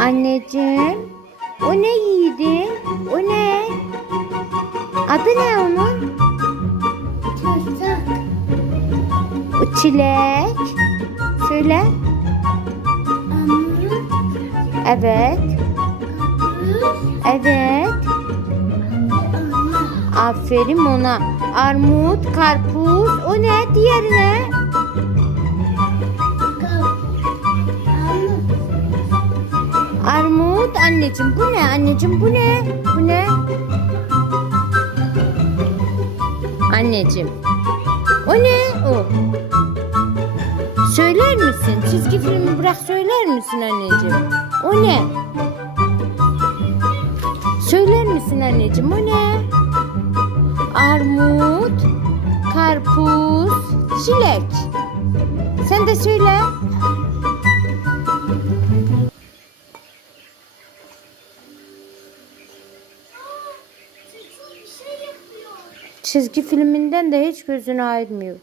Anneciğim, o ne yiğidin? O ne? Adı ne onun? Çocuk. O çilek. Söyle. Ama. Evet. Evet. Aferin ona. Armut, karpuz. O ne? Diğeri Anneciğim bu ne? Anneciğim bu ne? Bu ne? Anneciğim. O ne? O. Söyler misin? Çizgi filmi bırak söyler misin anneciğim? O ne? Söyler misin anneciğim? O ne? Armut, karpuz, çilek. Sen de söyle. Çizgi filminden de hiç gözünü ayırmıyor.